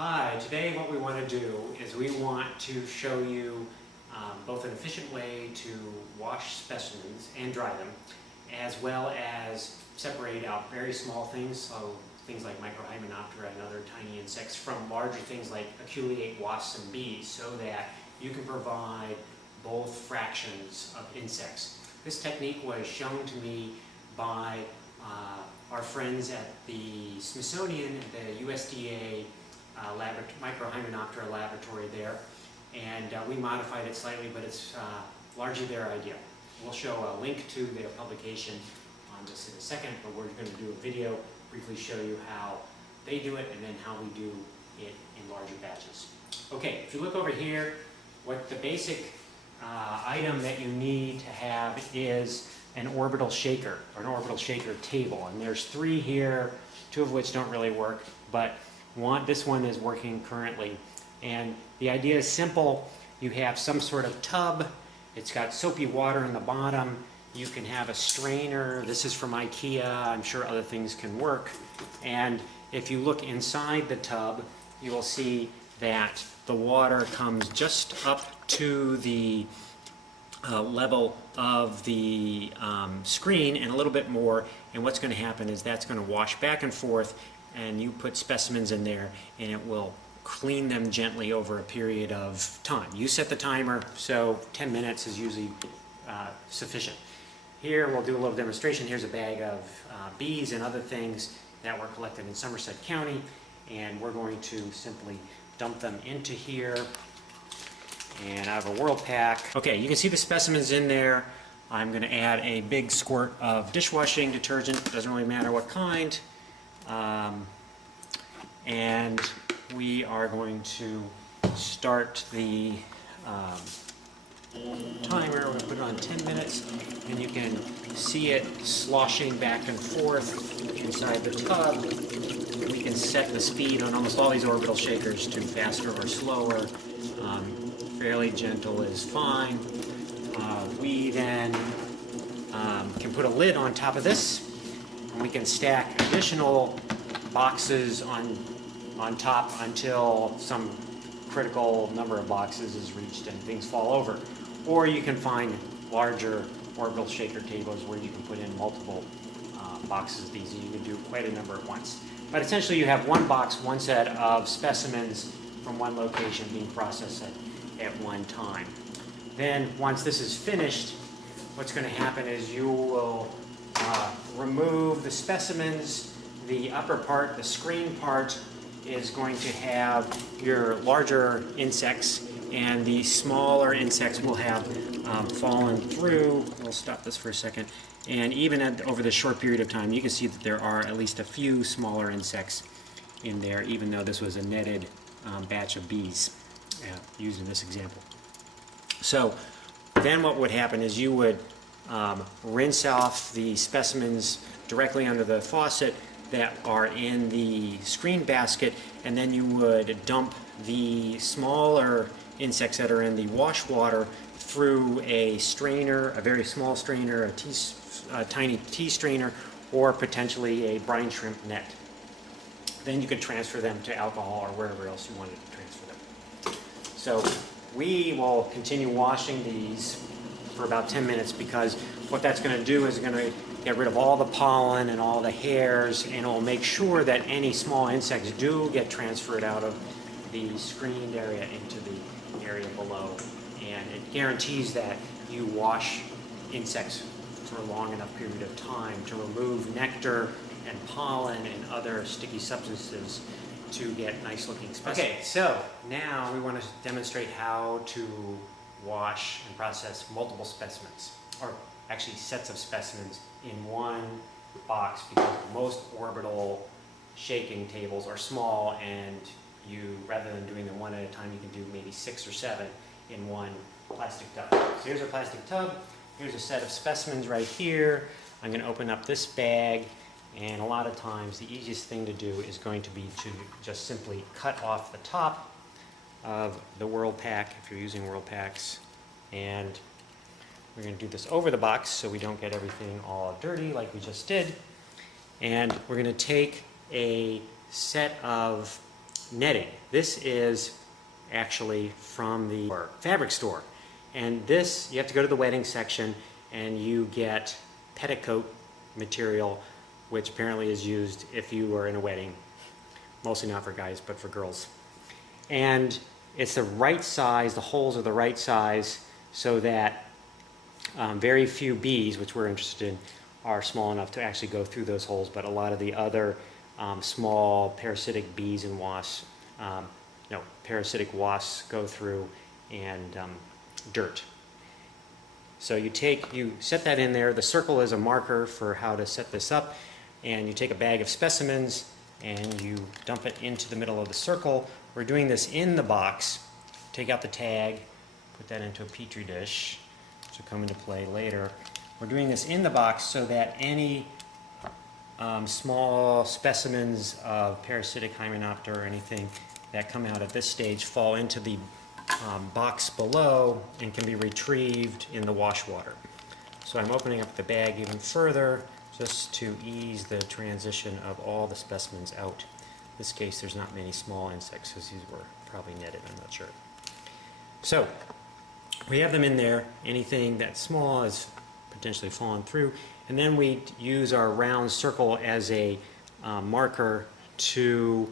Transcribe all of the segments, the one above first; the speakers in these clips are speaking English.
Hi, today what we want to do is we want to show you both an efficient way to wash specimens and dry them, as well as separate out very small things, so things like Microhymenoptera and other tiny insects, from larger things like aculeate wasps and bees, so that you can provide both fractions of insects. This technique was shown to me by our friends at the Smithsonian, the USDA Microhymenoptera laboratory there, and we modified it slightly, but it's largely their idea. We'll show a link to their publication on just in a second, but we're going to do a video, briefly show you how they do it and then how we do it in larger batches. Okay, if you look over here, what the basic item that you need to have is an orbital shaker, or an orbital shaker table. And there's 3 here, 2 of which don't really work, but this one is working currently. And the idea is simple. You have some sort of tub. It's got soapy water in the bottom. You can have a strainer. This is from IKEA. I'm sure other things can work. And if you look inside the tub, you will see that the water comes just up to the level of the screen and a little bit more. And what's going to happen is that's going to wash back and forth, and you put specimens in there and it will clean them gently over a period of time. You set the timer, so 10 minutes is usually sufficient. Here we'll do a little demonstration. Here's a bag of bees and other things that were collected in Somerset County, and we're going to simply dump them into here. And I have a whirl pack. Okay, you can see the specimens in there. I'm going to add a big squirt of dishwashing detergent. Doesn't really matter what kind. And we are going to start the timer. We're going to put it on 10 minutes, and you can see it sloshing back and forth inside the tub. We can set the speed on almost all these orbital shakers to faster or slower. Fairly gentle is fine. We then can put a lid on top of this, and we can stack additional boxes on top until some critical number of boxes is reached and things fall over. Or you can find larger orbital shaker tables where you can put in multiple boxes of these, and you can do quite a number at once. But essentially you have one box, one set of specimens from one location being processed at one time. Then once this is finished, what's going to happen is you will remove the specimens. The upper part, the screen part, is going to have your larger insects, and the smaller insects will have fallen through. We'll stop this for a second. And even over the short period of time, you can see that there are at least a few smaller insects in there, even though this was a netted batch of bees used in this example. So then what would happen is you would rinse off the specimens directly under the faucet that are in the screen basket, and then you would dump the smaller insects that are in the wash water through a strainer, a very small strainer, a tiny tea strainer, or potentially a brine shrimp net. Then you could transfer them to alcohol or wherever else you wanted to transfer them. So we will continue washing these for about 10 minutes, because what that's going to do is going to get rid of all the pollen and all the hairs, and it will make sure that any small insects do get transferred out of the screened area into the area below. And it guarantees that you wash insects for a long enough period of time to remove nectar and pollen and other sticky substances to get nice looking specimens. Okay, so now we want to demonstrate how to wash and process multiple specimens, or actually sets of specimens, in one box, because most orbital shaking tables are small, and you, rather than doing them one at a time, you can do maybe 6 or 7 in one plastic tub. So here's our plastic tub. Here's a set of specimens right here. I'm going to open up this bag, and a lot of times the easiest thing to do is going to be to just simply cut off the top of the whirl pack, if you're using whirl packs, and we're going to do this over the box so we don't get everything all dirty like we just did. And we're going to take a set of netting. This is actually from the fabric store. And this, you have to go to the wedding section and you get petticoat material, which apparently is used if you are in a wedding. Mostly not for guys, but for girls. And it's the right size, the holes are the right size, so that very few bees, which we're interested in, are small enough to actually go through those holes, but a lot of the other small parasitic bees and wasps, parasitic wasps go through, and dirt. So you set that in there. The circle is a marker for how to set this up, and you take a bag of specimens and you dump it into the middle of the circle. We're doing this in the box. Take out the tag, put that into a petri dish, which will come into play later. We're doing this in the box so that any small specimens of parasitic Hymenoptera or anything that come out at this stage fall into the box below and can be retrieved in the wash water. So I'm opening up the bag even further just to ease the transition of all the specimens out. In this case, there's not many small insects because these were probably netted, I'm not sure. So we have them in there. Anything that's small is potentially fallen through. And then we use our round circle as a marker to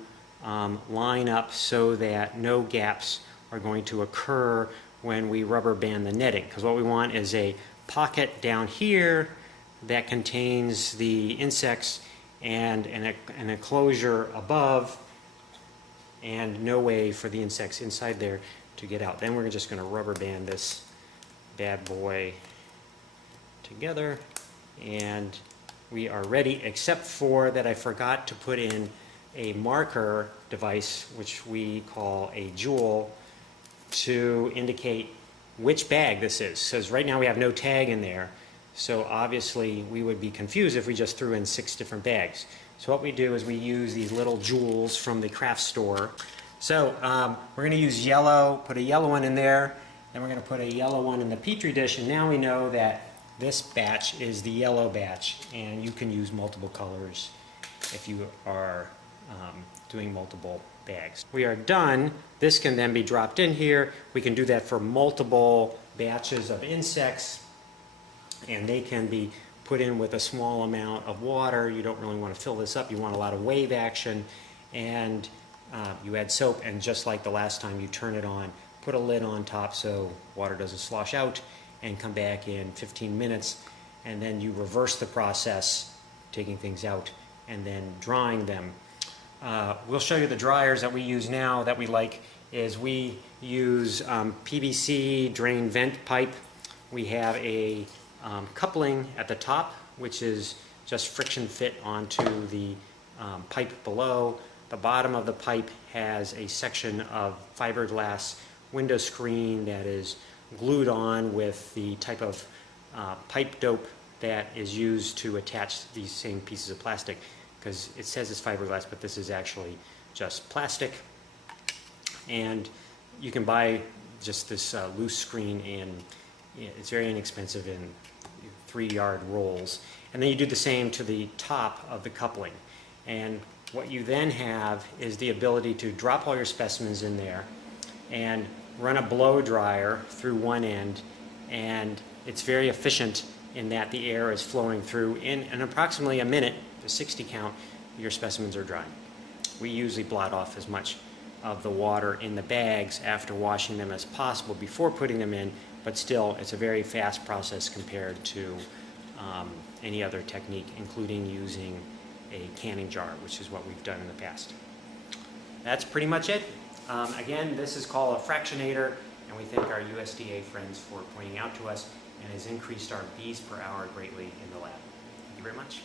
line up so that no gaps are going to occur when we rubber band the netting. Because what we want is a pocket down here that contains the insects and an enclosure above, and no way for the insects inside there to get out. Then we're just going to rubber band this bad boy together, and we are ready, except for that I forgot to put in a marker device, which we call a jewel, to indicate which bag this is. Because right now we have no tag in there, so obviously we would be confused if we just threw in 6 different bags. So what we do is we use these little jewels from the craft store. So we're going to use yellow, put a yellow one in there, then we're going to put a yellow one in the petri dish, and now we know that this batch is the yellow batch, and you can use multiple colors if you are doing multiple bags. We are done. This can then be dropped in here. We can do that for multiple batches of insects, and they can be put in with a small amount of water. You don't really want to fill this up. You want a lot of wave action, and you add soap, and just like the last time, you turn it on, put a lid on top so water doesn't slosh out, and come back in 15 minutes, and then you reverse the process, taking things out and then drying them. We'll show you the dryers that we use now that we like. Is we use PVC drain vent pipe. We have a coupling at the top, which is just friction fit onto the pipe below. The bottom of the pipe has a section of fiberglass window screen that is glued on with the type of pipe dope that is used to attach these same pieces of plastic, because it says it's fiberglass, but this is actually just plastic. And you can buy just this loose screen, and it's very inexpensive in 3-yard rolls. And then you do the same to the top of the coupling. And what you then have is the ability to drop all your specimens in there and run a blow dryer through one end, and it's very efficient in that the air is flowing through. In approximately a minute, the 60 count, your specimens are dry. We usually blot off as much of the water in the bags after washing them as possible before putting them in, but still it's a very fast process compared to any other technique, including using a canning jar, which is what we've done in the past. That's pretty much it. Again, this is called a fractionator, and we thank our USDA friends for pointing out to us, and has increased our bees per hour greatly in the lab. Thank you very much.